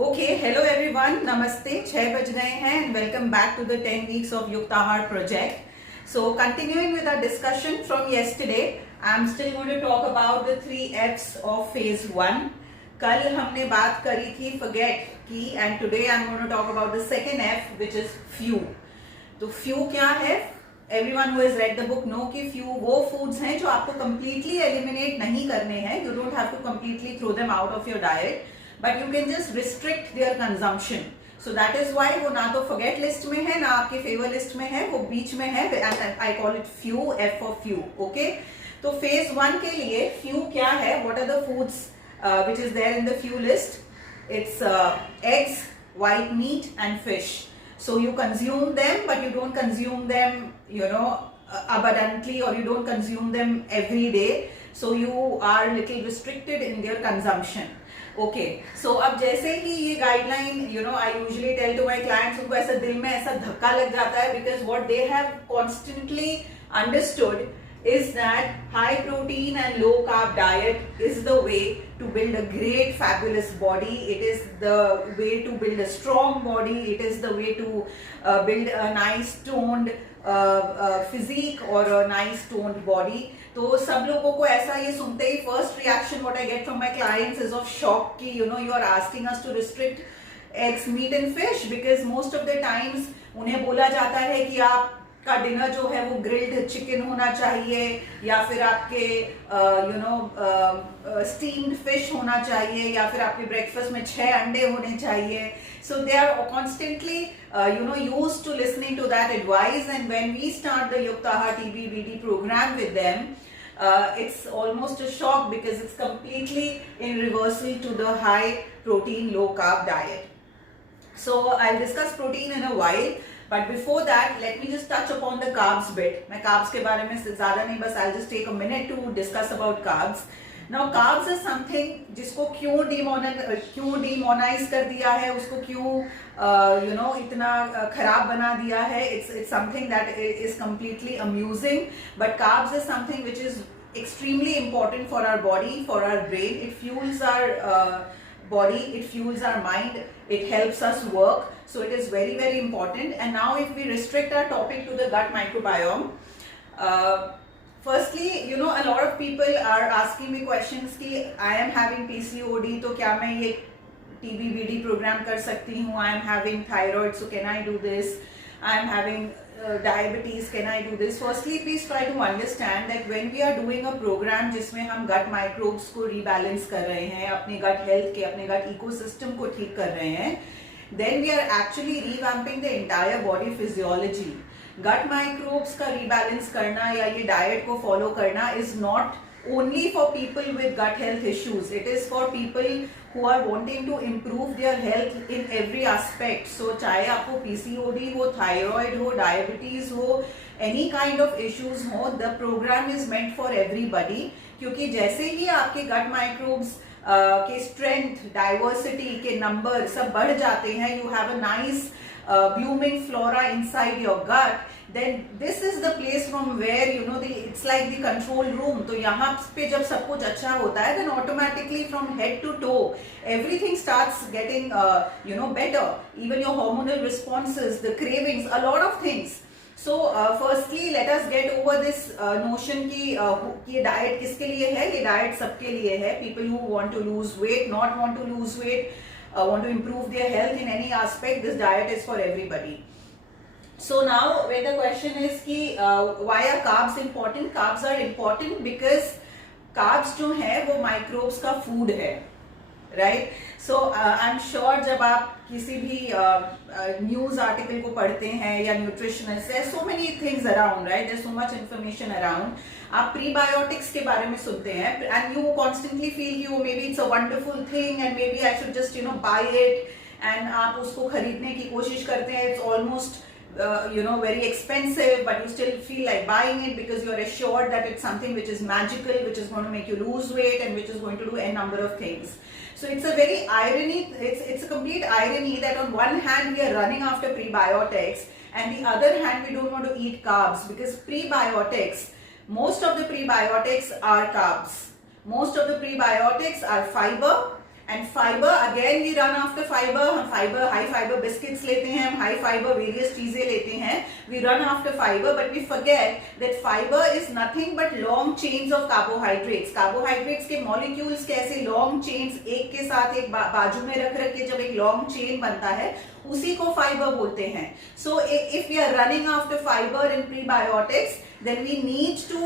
Okay, hello everyone, नमस्ते। 6 बज गए हैं and welcome back to the 10 weeks of युक्त आहार project. So continuing with our discussion from yesterday, I am still going to talk about the 3 F's of phase 1। कल हमने बात करी थी फॉरगेट की, and today I am going to talk about the second F which is few. तो few क्या है? Everyone who has read the book know कि फ्यू वो फूड्स हैं जो आपको कंप्लीटली एलिमिनेट नहीं करने हैं। You don't have to completely throw them out of your diet, but you can just restrict their consumption. So that is why वो ना तो forget list में है ना आपके favor list में है, वो बीच में है, and I call it few, F for few. Okay? तो phase 1 के लिए few क्या है? What are the foods which is there in the few list? It's eggs, white meat and fish. So you consume them, but you don't consume them, abundantly, or you don't consume them every day. So you are little restricted in their consumption. Okay, so अब जैसे ही ये guideline आई usually tell to my clients, उनको ऐसा दिल में ऐसा धक्का लग जाता है because what they have constantly understood is that high protein and low carb diet is the way to build a great fabulous body. It is the way to build a strong body. It is the way to build a nice toned physique or a nice toned body. तो सब लोगों को ऐसा ये सुनते ही first reaction what I get from my clients is of shock कि you are asking us to restrict eggs, meat and fish, because most of the times उन्हें बोला जाता है कि आपका डिनर जो है वो ग्रिल्ड चिकन होना चाहिए या फिर आपके स्टीम्ड फिश होना चाहिए या फिर आपके ब्रेकफास्ट में 6 अंडे होने चाहिए. So they are constantly used to listening to that advice, and when we start the Yukta Ahar TB-BD program with them, it's almost a shock because it's completely in reversal to the high protein low carb diet. So I'll discuss protein in a while, but before that let me just touch upon the carbs bit. मैं carbs के बारे में ज़्यादा नहीं, बस I'll just take a minute to discuss about carbs. Now carbs is something जिसको क्यों demonise कर दिया है, उसको क्यों इतना खराब बना दिया है. It's something that is completely amusing, but carbs is something which is extremely important for our body, for our brain. It fuels our body, it fuels our mind, it helps us work. So it is very, very important. And now if we restrict our topic to the gut microbiome, firstly, a lot of people are asking me questions कि I am having PCOD, तो क्या मैं ये TB-BD program कर सकती हूँ? I am having thyroid, so can I do this? I am having diabetes, can I do this? Firstly, please try to understand that when we are doing a program जिसमें हम gut microbes को rebalance कर रहे हैं, अपने gut health के, अपने gut ecosystem को ठीक कर रहे हैं, then we are actually revamping the entire body physiology. Gut microbes का रीबैलेंस करना या ये डाइट को फॉलो करना is not only for people with gut health issues, it is for people who are wanting to improve their health in every aspect. So चाहे आपको PCOD हो, thyroid हो, डायबिटीज हो, एनी काइंड ऑफ इश्यूज हो, the program is meant for everybody. क्योंकि जैसे ही आपके गट माइक्रोब्स के स्ट्रेंथ, डाइवर्सिटी के नंबर सब बढ़ जाते हैं, you have a nice blooming flora inside your gut, then this is the place from where it's like the control room. तो यहाँ पे जब सब कुछ अच्छा होता है, then automatically from head to toe everything starts getting better. Even your hormonal responses, the cravings, a lot of things. So firstly let us get over this notion कि ये डाइट किसके लिए है. ये डाइट सबके लिए है. People who want to lose weight, not want to lose weight, want to improve their health in any aspect, this diet is for everybody. So now where the question is कि why are carbs important? Carbs are important because carbs जो है वो microbes का food है, right? So I'm sure जब आप किसी भी न्यूज आर्टिकल को पढ़ते हैं या न्यूट्रिशनिस्ट है, so many things around, right? There's so much information around. आप प्रीबायोटिक्स के बारे में सुनते हैं and you constantly feel कि maybe it's a wonderful thing and maybe I should just buy it, and आप उसको खरीदने की कोशिश करते हैं. It's almost very expensive, but you still feel like buying it because you're assured that it's something which is magical, which is going to make you lose weight and which is going to do a number of things. So it's a very irony, it's a complete irony that on one hand we are running after prebiotics and the other hand we don't want to eat carbs, because prebiotics, most of the prebiotics are carbs. Most of the prebiotics are fiber and fibre, again we run after fibre, हम fibre, high fibre biscuits लेते हैं, हम high fibre various चीजें लेते हैं, we run after fibre, but we forget that fibre is nothing but long chains of carbohydrates. Carbohydrates के molecules कैसे long chains एक के साथ एक बाजू में रख रख के जब एक लॉन्ग चेन बनता है, उसी को फाइबर बोलते हैं। So if we are running after fibre in prebiotics, then we need to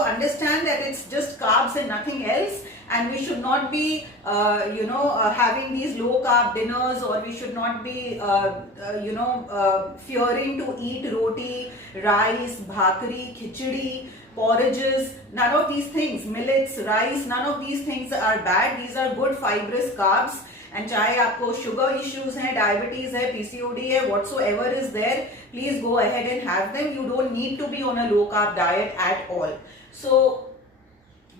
understand that it's just carbs and nothing else, and we should not be having these low carb dinners, or we should not be fearing to eat roti, rice, bhakri, khichdi, porridges. None of these things, millets, rice, none of these things are bad. These are good fibrous carbs. And चाहे आपको sugar issues हैं, diabetes है, PCOD है, whatsoever is there, please go ahead and have them. You don't need to be on a low carb diet at all. So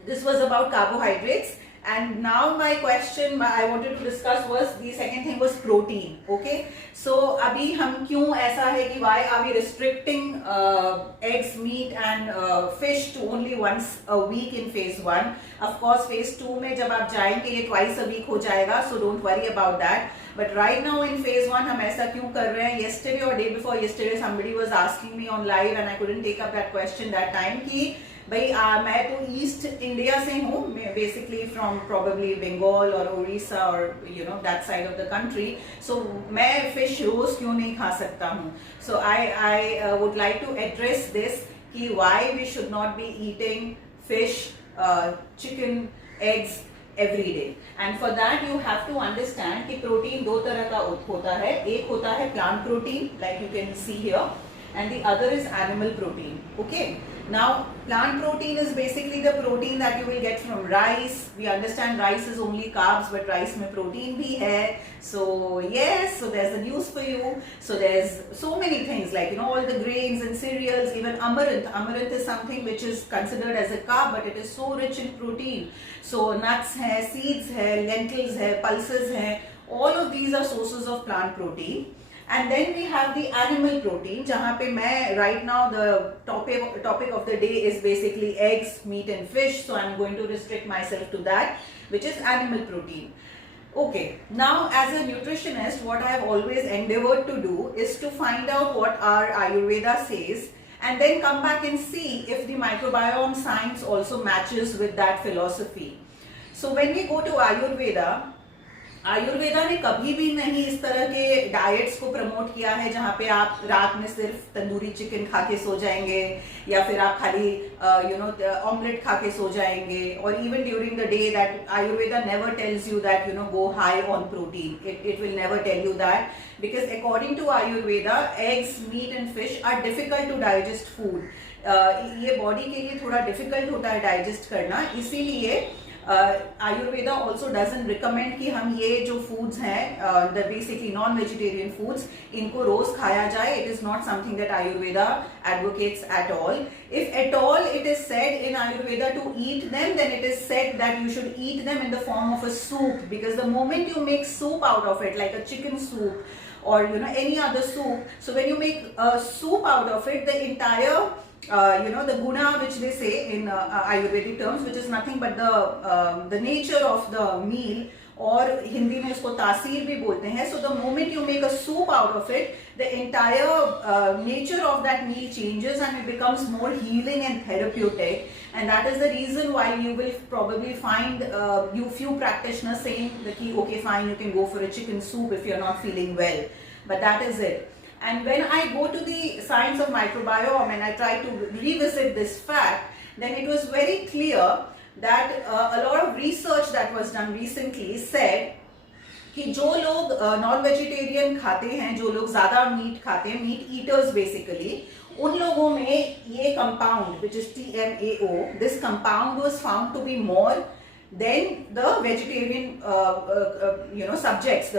this was about carbohydrates, and now my question I wanted to discuss was the second thing was protein. Okay, so abhi hum kyun aisa hai ki why are we restricting eggs, meat and fish to only once a week in phase 1? Of course phase 2 mein jab aap jayenge ye twice a week ho jayega, so don't worry about that. But right now in phase 1 hum aisa kyun kar rahe hain? Yesterday or day before yesterday somebody was asking me on live and I couldn't take up that question that time ki भाई मैं तो east India से हूँ, basically from probably Bengal और उड़ीसा और that side of the country. So मैं fish रोज क्यों नहीं खा सकता हूँ? So I would like to address this कि why we should not be eating fish, chicken, eggs every day. And for that you have to understand कि protein दो तरह का होता है. एक होता है plant protein, like you can see here, and the other is animal protein. Okay, now plant protein is basically the protein that you will get from rice. We understand rice is only carbs, but rice mein protein bhi hai. So yes, so there's the news for you. So there's so many things like all the grains and cereals, even amaranth. Amaranth is something which is considered as a carb, but it is so rich in protein. So nuts hai, seeds hai, lentils hai, pulses hai, all of these are sources of plant protein. And then we have the animal protein, जहाँ पे मैं right now the topic of the day is basically eggs, meat and fish, so I'm going to restrict myself to that, which is animal protein. Okay, now as a nutritionist, what I have always endeavored to do is to find out what our Ayurveda says, and then come back and see if the microbiome science also matches with that philosophy. So when we go to Ayurveda ने कभी भी नहीं इस तरह के diets को promote किया है जहाँ पे आप रात में सिर्फ तंदूरी चिकन खा के सो जाएंगे, या फिर आप खाली ऑमलेट खा के सो जाएंगे, और even during the day that Ayurveda never tells you that go high on protein. It will never tell you that, because according to Ayurveda eggs, meat and fish are difficult to digest food. ये body के लिए थोड़ा difficult होता है digest करना, इसीलिए Ayurveda also doesn't recommend कि हम ये जो फूड्स हैं the basically non vegetarian foods, इनको रोज खाया जाए. It is not something that Ayurveda advocates at all. If at all it is said in Ayurveda to eat them, then it is said that you should eat them in the form of a soup, because the moment you make soup out of it, like a chicken soup or any other soup, so when you make a soup out of it, the entire the guna which they say in Ayurvedic terms, which is nothing but the nature of the meal, और हिंदी में इसको तासीर भी बोलते हैं. So the moment you make a soup out of it, the entire nature of that meal changes and it becomes more healing and therapeutic, and that is the reason why you will probably find few practitioners saying that okay fine, you can go for a chicken soup if you're not feeling well, but that is it. And when I go to the science of microbiome and I try to revisit this fact, then it was very clear that a lot of research that was done recently said कि जो लोग non vegetarian खाते हैं, जो लोग ज्यादा meet खाते हैं, मीट ईटर्स बेसिकली, उन लोगों में ये compound which is TMAO, this compound was found to be more than the vegetarian subjects,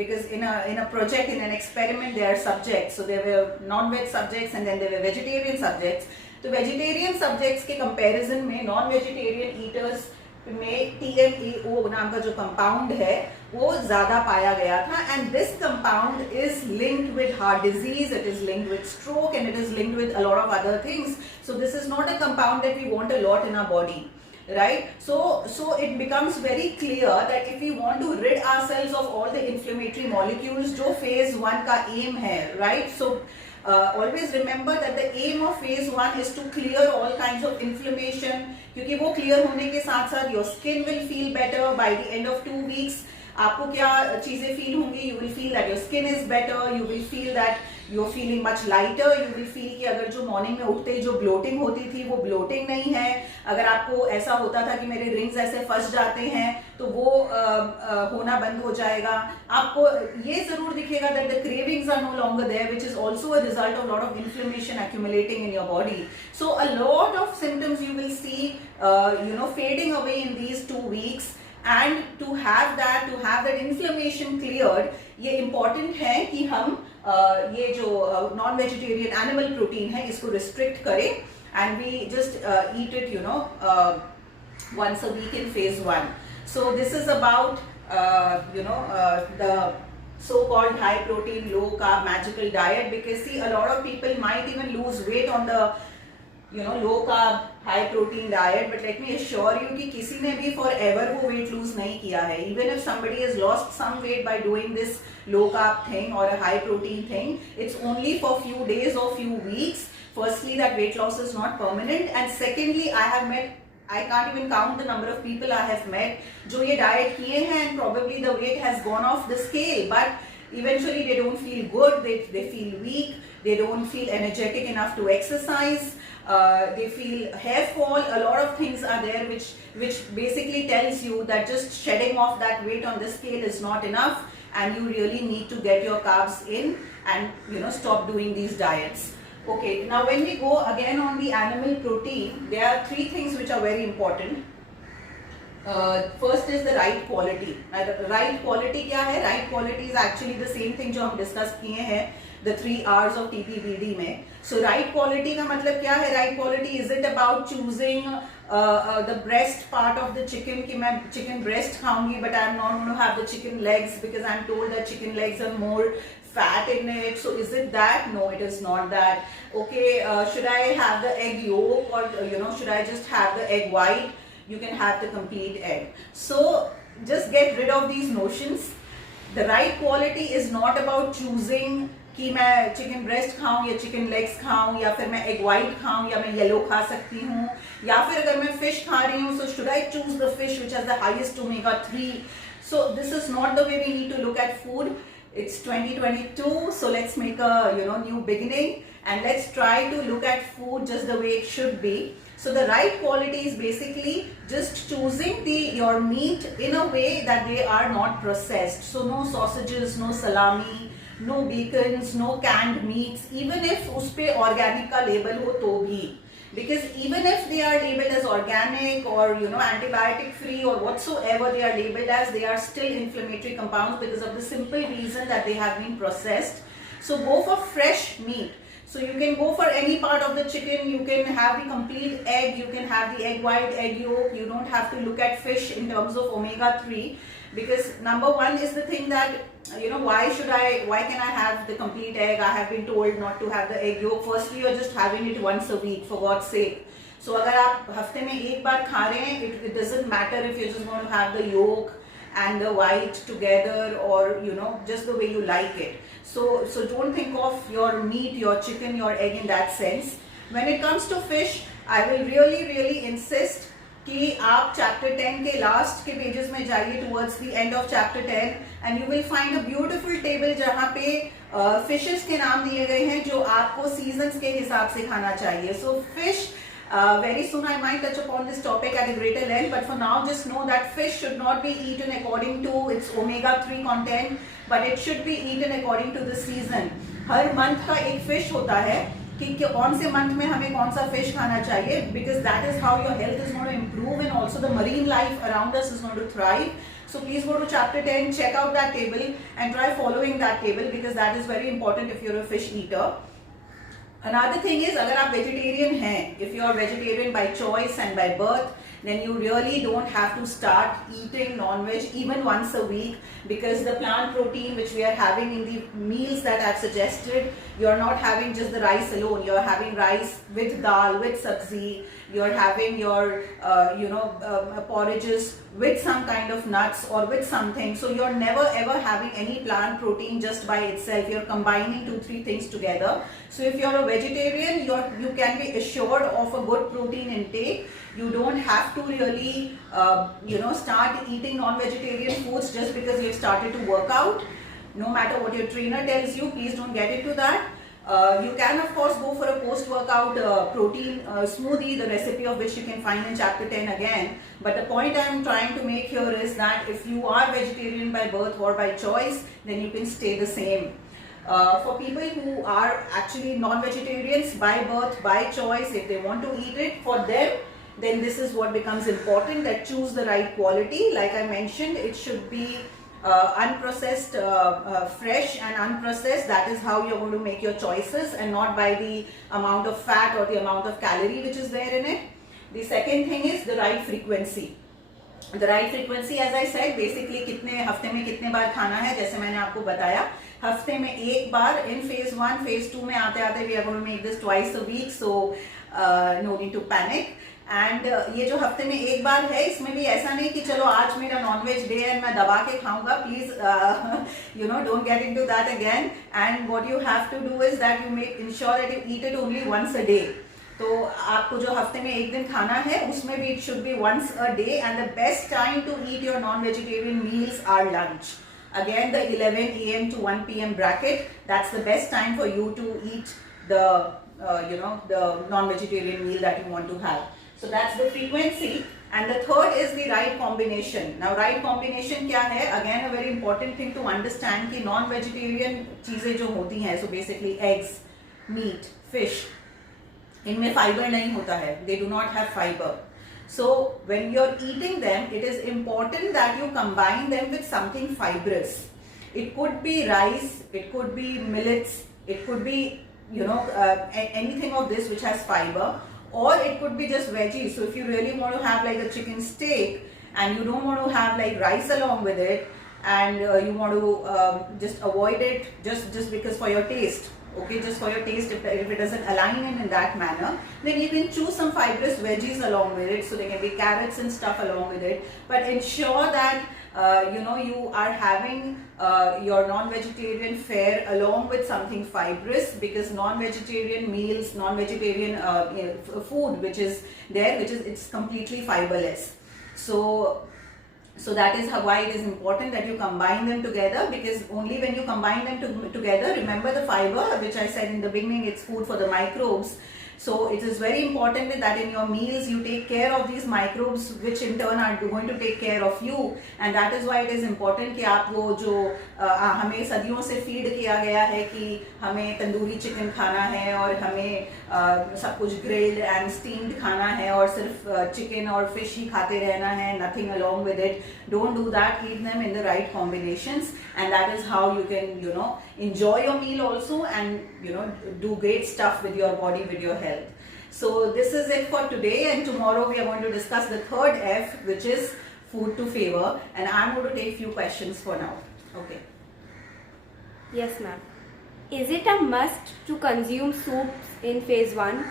because in a project, in an experiment, there are subjects, so there were non-veg subjects and then there were vegetarian subjects. तो vegetarian subjects के comparison में non vegetarian eaters में TMAO नाम का जो compound है वो ज्यादा पाया गया था, and this compound is linked with heart disease, it is linked with stroke, and it is linked with a lot of other things. So this is not a compound that we want a lot in our body. right? So it becomes very clear that if we want to rid ourselves of all the inflammatory molecules, जो phase 1 का aim है, right? So always remember that the aim of phase 1 is to clear all kinds of inflammation, क्योंकि वो clear होने के साथ साथ your skin will feel better by the end of 2 weeks. आपको क्या चीजें फील होंगी? You will feel that your skin is better, you will feel that you are feeling much lighter, you will feel कि अगर जो morning में उठते ही जो ब्लोटिंग होती थी वो ब्लोटिंग नहीं है, अगर आपको ऐसा होता था कि मेरे रिंग्स ऐसे फंस जाते हैं तो वो होना बंद हो जाएगा. आपको ये जरूर दिखेगा that the cravings are no longer there, which is also a result of lot of inflammation accumulating in your body. So a lot of symptoms you will see fading away in these 2 weeks. And to have that inflammation cleared, ये important है कि हम ये जो non vegetarian animal protein है इसको restrict करें, and we just eat it once a week in phase 1. So this is about the so-called high protein, low carb magical diet, because see, a lot of people might even lose weight on the low carb high protein diet, but let me assure you कि किसी ने भी forever वो weight lose नहीं किया है. Even if somebody has lost some weight by doing this low carb thing or a high protein thing, it's only for few days or few weeks. Firstly, that weight loss is not permanent, and secondly, I can't even count the number of people I have met जो ये diet किए हैं and probably the weight has gone off the scale, but eventually they don't feel good, they feel weak, they don't feel energetic enough to exercise, they feel hair fall. A lot of things are there which basically tells you that just shedding off that weight on the scale is not enough, and you really need to get your carbs in and stop doing these diets. Okay, now when we go again on the animal protein, there are 3 things which are very important. First is the right quality. Right quality क्या है? Right quality is actually the same thing जो हम discuss किए हैं the 3 R's of TPBD में. So right quality का मतलब क्या है? Right quality, is it about choosing the breast part of the chicken कि मैं chicken breast खाऊंगी but I'm not going to have the chicken legs because I'm told that chicken legs are more fat in it. So is it that? No, it is not that. Okay, should I have the egg yolk or should I just have the egg white? You can have the complete egg. So just get rid of these notions. The right quality is not about choosing कि मैं chicken breast खाऊं या chicken legs खाऊं या फिर मैं egg white खाऊं या मैं येलो खा सकती हूँ, या फिर अगर मैं फिश खा रही हूँ, so should I choose the fish which has the highest omega 3? So this is not the way we need to look at food. It's 2022, so let's make a new beginning and let's try to look at food just the way it should be. So the right quality is basically just choosing your meat in a way that they are not processed. So no sausages, no salami, no bacons, no canned meats, even if उसपे organic का label हो तो भी, because even if they are labeled as organic or antibiotic free or whatsoever they are labeled as, they are still inflammatory compounds because of the simple reason that they have been processed. So go for fresh meat. So you can go for any part of the chicken, you can have the complete egg, you can have the egg white, egg yolk, you don't have to look at fish in terms of omega 3, because number 1 is the thing that why can I have the complete egg? I have been told not to have the egg yolk. Firstly, you're just having it once a week, for God's sake. So अगर आप हफ्ते में एक बार खा रहे हैं, it doesn't matter if you're just going to have the yolk and the white together, or just the way you like it. So don't think of your meat, your chicken, your egg in that sense. When it comes to fish, I will really insist कि आप chapter 10 के last के pages में जाइए towards the end of chapter 10 and you will find a beautiful table जहाँ पे fishes के नाम दिए गए हैं जो आपको seasons के हिसाब से खाना चाहिए. So fish, very soon I might touch upon this topic at a greater length, but for now just know that fish should not be eaten according to its omega 3 content, but it should be eaten according to the season. Her month का एक fish होता है कि कौन से month में हमें कौन सा फिश खाना चाहिए, because that is how your health is going to improve and also the marine life around us is going to thrive. So please go to chapter 10, check out that table and try following that table, because that is very important if you're a fish eater. Another thing is, अगर आप vegetarian हैं, if you are vegetarian by choice and by birth, then you really don't have to start eating non-veg even once a week, because the plant protein which we are having in the meals that I've suggested, you're not having just the rice alone, you're having rice with dal, with sabzi, you're having your porridges with some kind of nuts or with something. So you're never ever having any plant protein just by itself. You're combining 2-3 things together. So if you're a vegetarian, you can be assured of a good protein intake. You don't have to really start eating non-vegetarian foods just because you've started to work out. No matter what your trainer tells you, please don't get into that. You can of course go for a post-workout protein smoothie, the recipe of which you can find in chapter 10 again. But the point I am trying to make here is that if you are vegetarian by birth or by choice, then you can stay the same. For people who are actually non-vegetarians by birth, by choice, if they want to eat it, for them, then this is what becomes important, that choose the right quality. Like I mentioned, it should be unprocessed, fresh and unprocessed. That is how you're going to make your choices, and not by the amount of fat or the amount of calorie which is there in it. The second thing is the right frequency. The right frequency, as I said, basically कितने हफ्ते में कितने बार खाना है, जैसे मैंने आपको बताया, हफ्ते में एक बार. In phase 1, phase 2 में आते आते we are going to make this twice a week, so no need to panic. And ये जो हफ्ते में एक बार है, इसमें भी ऐसा नहीं कि चलो आज मेरा नॉनवेज डे है मैं दबा के खाऊंगा. Please don't get into that again. And what you have to do is that you make ensure that you eat it only once a day. तो आपको जो हफ्ते में एक दिन खाना है उसमें भी it should be once a day. And the best time to eat your non vegetarian meals are lunch. Again, the 11 a.m. to 1 p.m. bracket, that's the best time for you to eat the non-vegetarian meal that you want to have. So that's the frequency. And the third is the right combination. Now, right combination क्या है? Again, a very important thing to understand कि non-vegetarian चीजें जो होती हैं, so basically eggs, meat, fish, इनमें fiber नहीं होता है. They do not have fiber. So when you're eating them, it is important that you combine them with something fibrous. It could be rice, it could be millets, it could be anything of this which has fiber. Or it could be just veggies. So if you really want to have like a chicken steak and you don't want to have like rice along with it, and you want to just avoid it just because for your taste, okay, just for your taste, if it doesn't align in that manner, then you can choose some fibrous veggies along with it. So there can be carrots and stuff along with it, but ensure that you are having your non-vegetarian fare along with something fibrous, because non-vegetarian meals, non-vegetarian food which is there, it's completely fiberless. So that is why it is important that you combine them together, because only when you combine them together, remember the fiber which I said in the beginning, it's food for the microbes. So it is very important that in your meals you take care of these microbes, which in turn are going to take care of you. And that is why it is important कि आप वो जो हमें सदियों से feed किया गया है कि हमें तंदूरी चिकन खाना है और हमें सब कुछ ग्रिल्ड एंड स्टीम्ड खाना है और सिर्फ चिकन और फिश ही खाते रहना है, nothing along with it. Don't do that. Eat them in the right combinations, and that is how you can enjoy your meal also, and do great stuff with your body, with your health. So this is it for today, and tomorrow we are going to discuss the third F, which is food to favor, and I'm going to take few questions for now. Okay. Yes, ma'am. Is it a must to consume soups in phase 1?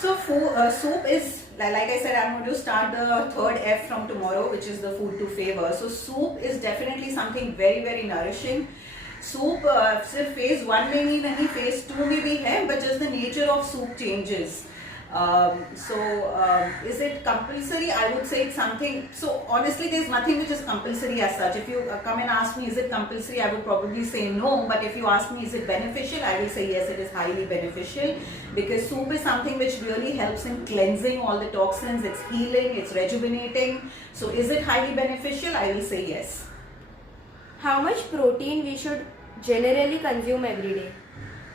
So soup is, like I said, I'm going to start the third F from tomorrow, which is the food to favor. So soup is definitely something very, very nourishing. Soup सिर्फ phase 1 में ही नहीं, phase 2 में भी है, but just the nature of soup changes. So is it compulsory? I would say it's something. So honestly, there's nothing which is compulsory as such. If you come and ask me, is it compulsory? I would probably say no. But if you ask me, is it beneficial? I will say yes, it is highly beneficial, because soup is something which really helps in cleansing all the toxins. It's healing, it's rejuvenating. So is it highly beneficial? I will say yes. How much protein we should generally consume every day?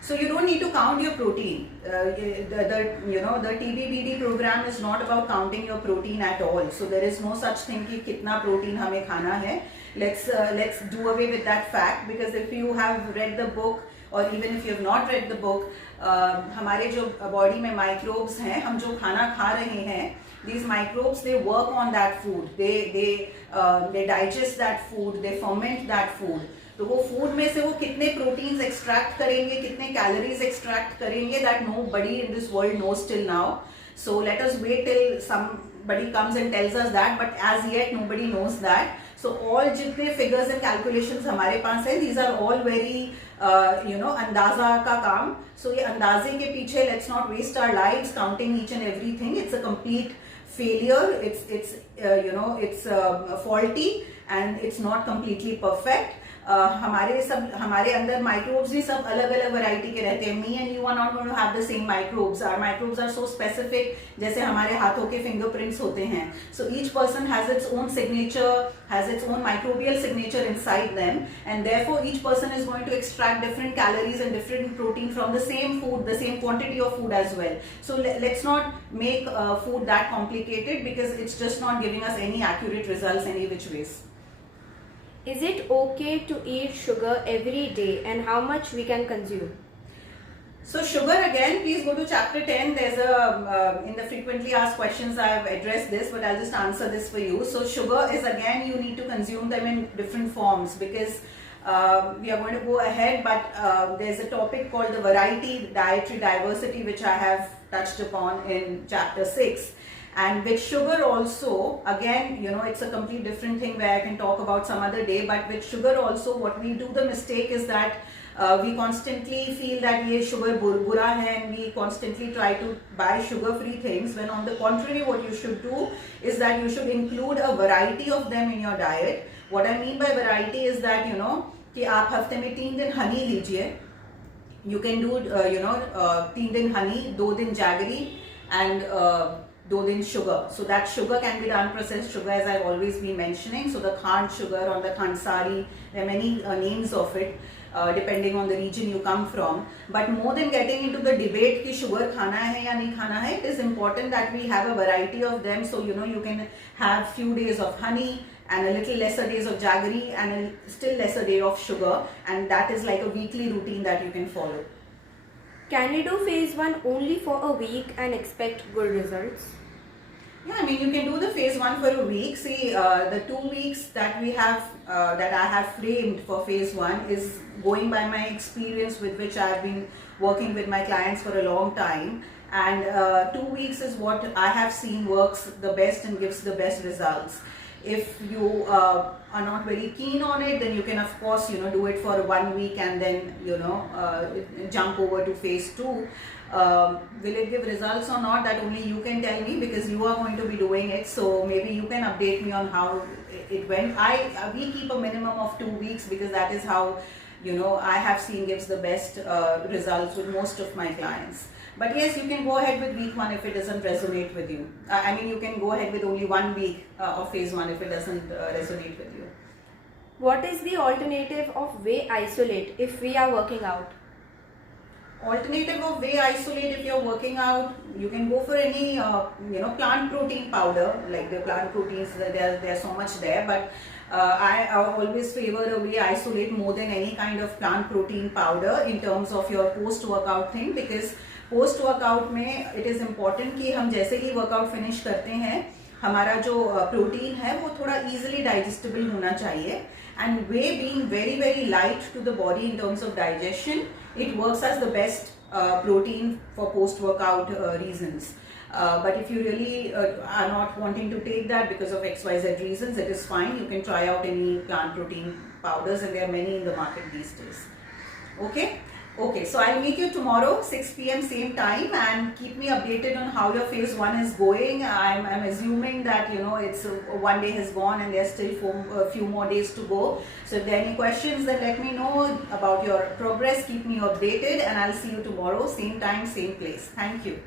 So you don't need to count your protein. The TBBD program is not about counting your protein at all. So there is no such thing कि कितना protein हमें खाना है. Let's do away with that fact, because if you have read the book, or even if you have not read the book, हमारे जो body में microbes हैं, हम जो खाना खा रहे हैं, these microbes, they work on that food. They digest that food. They ferment that food. तो वो फूड में से वो कितने प्रोटीन्स एक्सट्रैक्ट करेंगे, कितने कैलोरीज एक्सट्रैक्ट करेंगे, that nobody in this world knows till now. So let us wait till somebody comes and tells us that, but as yet nobody knows that. So all जितने figures and calculations हमारे पास हैं, these are all very अंदाजा का काम. So ये अंदाजे के पीछे let's not waste our lives counting each and everything. It's a complete failure. It's faulty and it's not completely perfect. हमारे अंदर माइक्रोब्स भी सब अलग अलग वैरायटी के रहते हैं. Me and you are not going to have the same microbes. Our microbes are so specific, जैसे हमारे हाथों के फिंगरप्रिंट्स होते हैं. So each person has its own signature, has its own microbial signature inside them, and therefore each person is going to extract different calories and different protein from the same food, the same quantity of food as well. So let's not make food that complicated because it's just not giving us any accurate results any which ways. Is it okay to eat sugar every day, and how much we can consume? So sugar, again, please go to chapter 10. There's in the frequently asked questions I have addressed this, but I'll just answer this for you. So sugar is, again, you need to consume them in different forms, because we are going to go ahead, but there's a topic called the variety, dietary diversity, which I have touched upon in chapter 6. And with sugar also, again, it's a complete different thing where I can talk about some other day, but with sugar also, what we do the mistake is that we constantly feel that ye sugar bura hai, and we constantly try to buy sugar free things, when on the contrary what you should do is that you should include a variety of them in your diet. What I mean by variety is that कि आप हफ्ते में 3 दिन हनी लीजिए. You can do 3 दिन हनी, 2 दिन jaggery, and 2 दिन sugar. So that sugar can be the unprocessed sugar, as I've always been mentioning. So the khand sugar or the khansari, there are many names of it depending on the region you come from. But more than getting into the debate कि sugar खाना है या नहीं खाना है, it is important that we have a variety of them. So you can have few days of honey and a little lesser days of jaggery and a still lesser day of sugar, and that is like a weekly routine that you can follow. Can we do phase 1 only for a week and expect good results? Yeah, I mean, you can do the phase 1 for a week. See, the 2 weeks that we have, that I have framed for phase 1 is going by my experience with which I have been working with my clients for a long time. And 2 weeks is what I have seen works the best and gives the best results. If you are not very keen on it, then you can of course do it for 1 week and then jump over to phase 2. Will it give results or not, that only you can tell me, because you are going to be doing it. So maybe you can update me on how it went. We keep a minimum of 2 weeks, because that is how I have seen gives the best results with most of my clients. But yes, you can go ahead with week 1 if it doesn't resonate with you. I mean, you can go ahead with only 1 week of phase 1 if it doesn't resonate with you. What is the alternative of whey isolate if we are working out? Alternative of whey isolate if you're working out, you can go for any plant protein powder. Like the plant proteins, there's so much there, but I always favor a whey isolate more than any kind of plant protein powder in terms of your post workout thing, because post workout में it is important कि हम जैसे ही workout finish करते हैं, हमारा जो protein है वो थोड़ा easily digestible होना चाहिए. And whey being very very light to the body in terms of digestion, it works as the best protein for post workout reasons. But if you really are not wanting to take that because of XYZ reasons, it is fine. You can try out any plant protein powders, and there are many in the market these days. Okay, so I'll meet you tomorrow 6 p.m. same time, and keep me updated on how your phase 1 is going. I'm assuming that it's 1 day has gone and there's still a few more days to go. So if there are any questions, then let me know about your progress. Keep me updated, and I'll see you tomorrow same time, same place. Thank you.